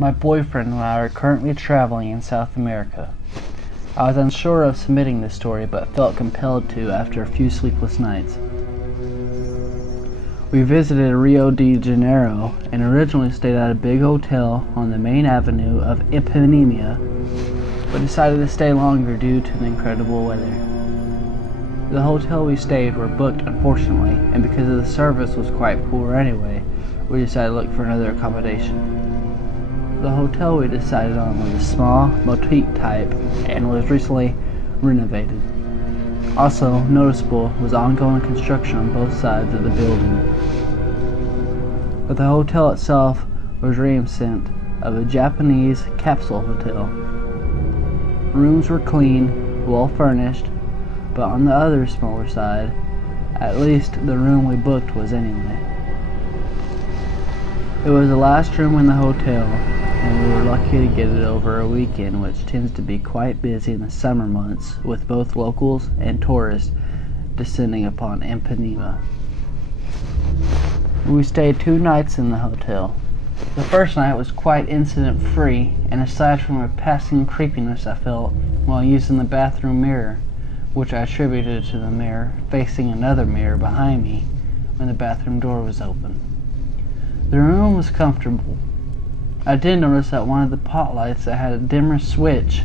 My boyfriend and I are currently traveling in South America. I was unsure of submitting this story, but felt compelled to after a few sleepless nights. We visited Rio de Janeiro and originally stayed at a big hotel on the main avenue of Ipanema, but decided to stay longer due to the incredible weather. The hotel we stayed were booked, unfortunately, and because of the service was quite poor anyway, we decided to look for another accommodation. The hotel we decided on was a small, boutique type and was recently renovated. Also noticeable was ongoing construction on both sides of the building. But the hotel itself was reminiscent of a Japanese capsule hotel. Rooms were clean, well furnished, but on the other smaller side, at least the room we booked was anyway. It was the last room in the hotel, and we were lucky to get it over a weekend, which tends to be quite busy in the summer months, with both locals and tourists descending upon Ipanema. We stayed 2 nights in the hotel. The first night was quite incident-free, and aside from a passing creepiness I felt while using the bathroom mirror, which I attributed to the mirror facing another mirror behind me when the bathroom door was open. The room was comfortable. I did notice that one of the pot lights that had a dimmer switch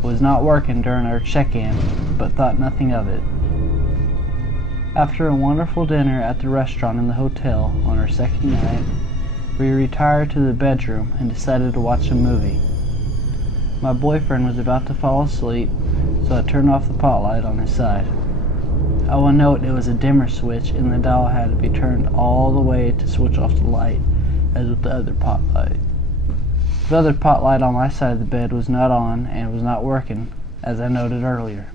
was not working during our check-in, but thought nothing of it. After a wonderful dinner at the restaurant in the hotel on our second night, we retired to the bedroom and decided to watch a movie. My boyfriend was about to fall asleep, so I turned off the pot light on his side. I will note it was a dimmer switch and the dial had to be turned all the way to switch off the light, as with the other pot light. The other pot light on my side of the bed was not on and was not working, as I noted earlier.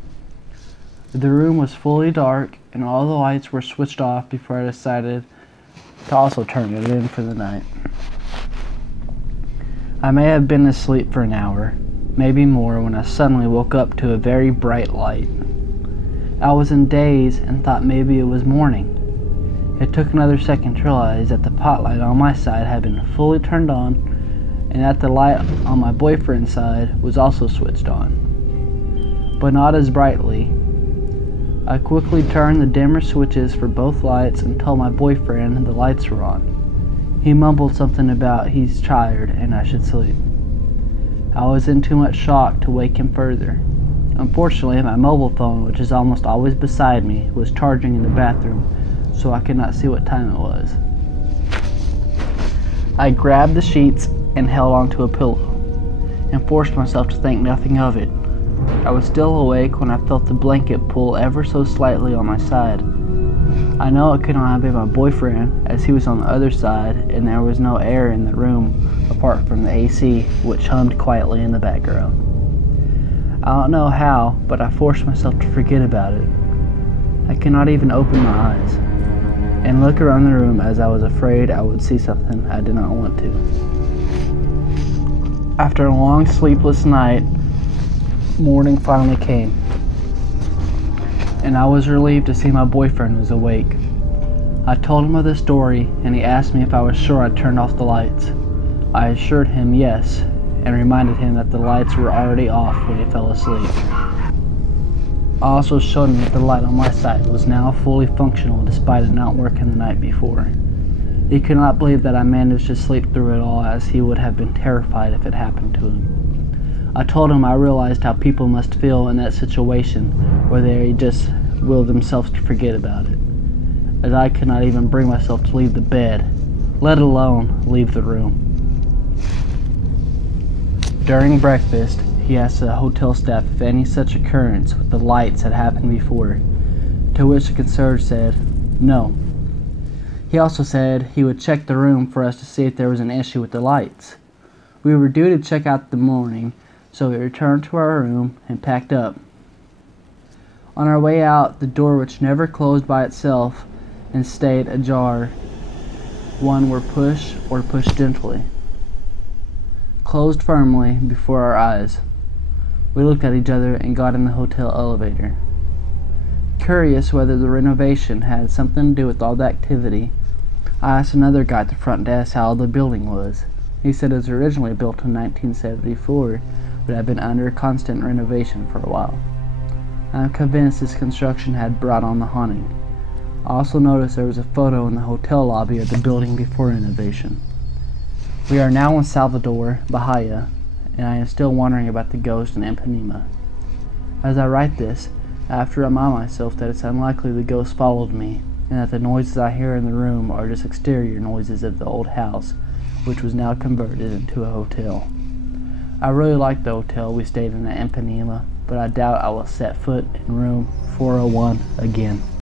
The room was fully dark and all the lights were switched off before I decided to also turn it in for the night. I may have been asleep for an hour, maybe more, when I suddenly woke up to a very bright light. I was in daze and thought maybe it was morning. It took another second to realize that the pot light on my side had been fully turned on and that the light on my boyfriend's side was also switched on, but not as brightly. I quickly turned the dimmer switches for both lights and told my boyfriend the lights were on. He mumbled something about he's tired and I should sleep. I was in too much shock to wake him further. Unfortunately, my mobile phone, which is almost always beside me, was charging in the bathroom, so I could not see what time it was. I grabbed the sheets and held onto a pillow, and forced myself to think nothing of it. I was still awake when I felt the blanket pull ever so slightly on my side. I know it could not have been my boyfriend, as he was on the other side and there was no air in the room apart from the AC, which hummed quietly in the background. I don't know how, but I forced myself to forget about it. I could not even open my eyes and look around the room, as I was afraid I would see something I did not want to. After a long sleepless night, morning finally came, and I was relieved to see my boyfriend was awake. I told him of the story, and he asked me if I was sure I'd turned off the lights. I assured him yes, and reminded him that the lights were already off when he fell asleep. I also showed him that the light on my side was now fully functional despite it not working the night before. He could not believe that I managed to sleep through it all, as he would have been terrified if it happened to him. I told him I realized how people must feel in that situation where they just will themselves to forget about it, as I could not even bring myself to leave the bed, let alone leave the room. During breakfast, he asked the hotel staff if any such occurrence with the lights had happened before, to which the concierge said no. He also said he would check the room for us to see if there was an issue with the lights. We were due to check out the morning, so we returned to our room and packed up. On our way out, the door, which never closed by itself and stayed ajar, one were push or push gently, closed firmly before our eyes. We looked at each other and got in the hotel elevator. Curious whether the renovation had something to do with all the activity, I asked another guy at the front desk how the building was, He said it was originally built in 1974, but had been under constant renovation for a while. I'm convinced this construction had brought on the haunting. I also noticed there was a photo in the hotel lobby of the building before renovation. We are now in Salvador, Bahia, and I am still wondering about the ghost in Ipanema. As I write this, I have to remind myself that it's unlikely the ghost followed me, and that the noises I hear in the room are just exterior noises of the old house, which was now converted into a hotel. I really liked the hotel we stayed in at Ipanema, but I doubt I will set foot in room 401 again.